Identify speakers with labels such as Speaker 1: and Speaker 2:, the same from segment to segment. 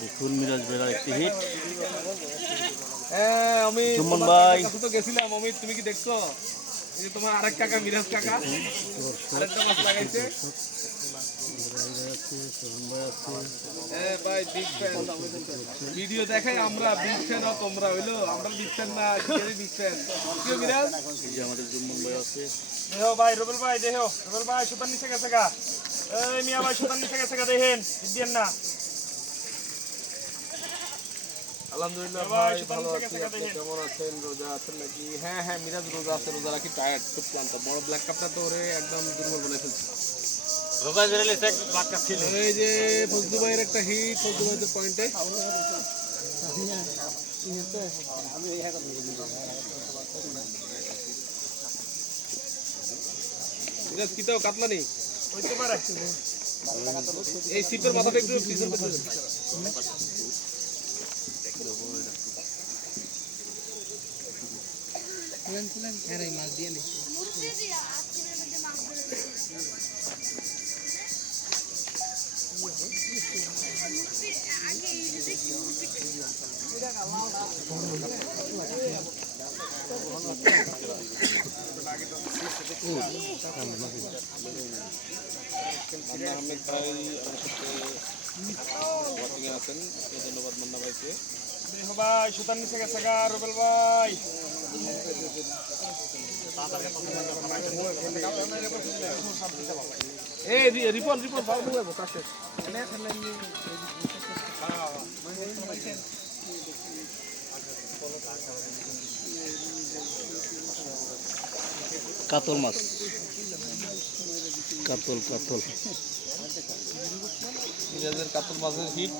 Speaker 1: দেখুন মিরাজ বেড়ার একটি হিট
Speaker 2: হ্যাঁ আমি
Speaker 1: সুমন ভাই।
Speaker 2: তো গেছিলাম অমিত তুমি কি দেখছ? এই যে তোমার আরেক কাকা মিরাজ কাকা। আরেকটা মাছ লাগাইছে। হ্যাঁ ভিডিও দেখাই আমরা বিগ ফ্যান তোমরা হইল। আমরা বিগ ফ্যান না বিগ ফ্যান কি মিরাজ?
Speaker 1: আমাদের জুম্মন ভাই আছে।
Speaker 3: দেহ ভাই রুবেল ভাই দেহ। রুবেল ভাই সুতার নিচে গেছে গা। এই মিয়া ভাই সুতার নিচে গেছে গা দেখেন। না।
Speaker 2: আলহামদুলিল্লাহ
Speaker 3: ভাই,
Speaker 2: ভালো
Speaker 3: নিচে
Speaker 2: আছি আপনি কেমন আছেন? রোজা আছেন নাকি? হ্যাঁ হ্যাঁ মিরাজ রোজা আছে রোজা রাখি টায়ার্ড খুব ক্লান্ত। বড় ব্ল্যাক কাপটা তো ওরে একদম দুর্বল বলে ফেলছে। এই যে ফজলু ভাইয়ের একটা হিট ফজলু ভাইয়ের পয়েন্টে মিরাজ কাতলা নেই? এই সিপের মাথাটা একটু পিছন পেছন। মান্না আহমেদ ভাই আমার সাথে ওয়াচিংয়ে আছেন। তাকে ধন্যবাদ মান্না ভাইকে।
Speaker 3: দেহ ভাই সুতার নিচে গেছে গা রুবেল ভাই।
Speaker 2: এই রি- রিপন রিপন ভালো দেবো কাছে।
Speaker 1: কাতল মাছ। কাতল কাতল।
Speaker 2: মিরাজের কাতল মাছের হিট।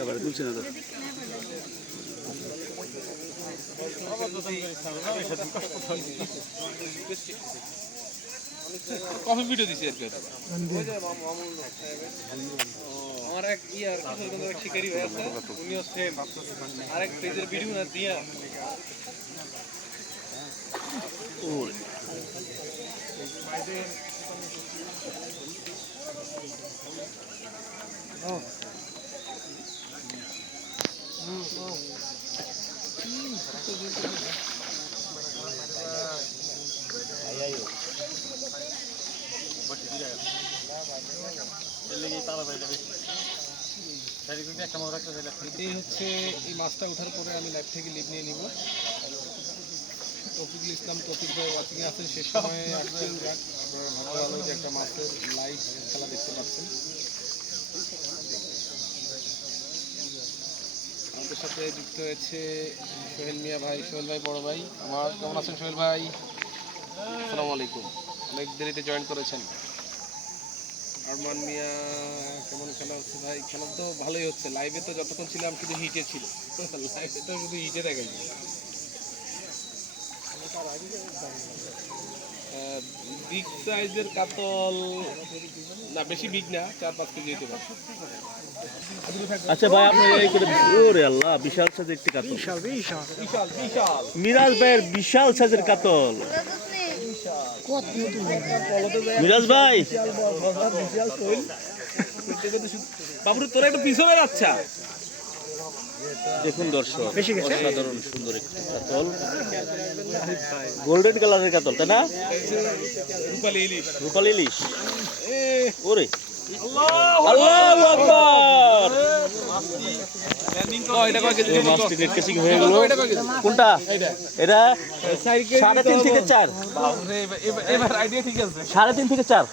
Speaker 1: এবারে তুলছে না তো
Speaker 2: কফি ভিডিও দিছি আর কি। আমার এক ইয়ার কিশোরগঞ্জের এক শিকারি ভাই আছে উনিও সেম আরেক পেজের ভিডিও না দিয়া। এটাই হচ্ছে এই মাছটা ওঠার পরে আমি লাইভ থেকে লিভ নিয়ে নিব। তফিকুল ইসলাম তফিক ভাই ওয়াচিং আছেন শেষ সময়ে ভালো যে একটা মাছের লাইভ খেলা দেখতে পাচ্ছেন। আমাদের সাথে যুক্ত হয়েছে সোহেল মিয়া ভাই, সোহেল ভাই বড় ভাই। আমার কেমন আছেন সোহেল ভাই? আসসালামু আলাইকুম। অনেক দেরিতে জয়েন করেছেন। আরমান মিয়া, কেমন খেলা হচ্ছে ভাই? খেলা তো ভালোই হচ্ছে। লাইভে তো যতক্ষণ ছিলাম শুধু হিটে ছিল। লাইভে তো শুধু হিটে দেখাই বিগ সাইজের কাতল না বেশি বিগ না চার পাঁচ কেজি হতে পারে
Speaker 1: আচ্ছা ভাই আপনি এই করে ওরে আল্লাহ বিশাল সাইজের একটি কাতল
Speaker 2: বিশাল বিশাল
Speaker 1: মিরাজ ভাইয়ের বিশাল সাইজের কাতল মিরাজ ভাই
Speaker 2: বাবুর তোরা একটু পিছনে যাচ্ছা
Speaker 1: দেখুন দর্শক অসাধারণ সুন্দর একটি কাতল। গোল্ডেন কালারের কাতল তাই না?
Speaker 2: রূপালি ইলিশ।
Speaker 1: রূপালি ইলিশ। ওরে। হয়ে কোনটা? এটা সাড়ে তিন থেকে চার। সাড়ে তিন থেকে চার।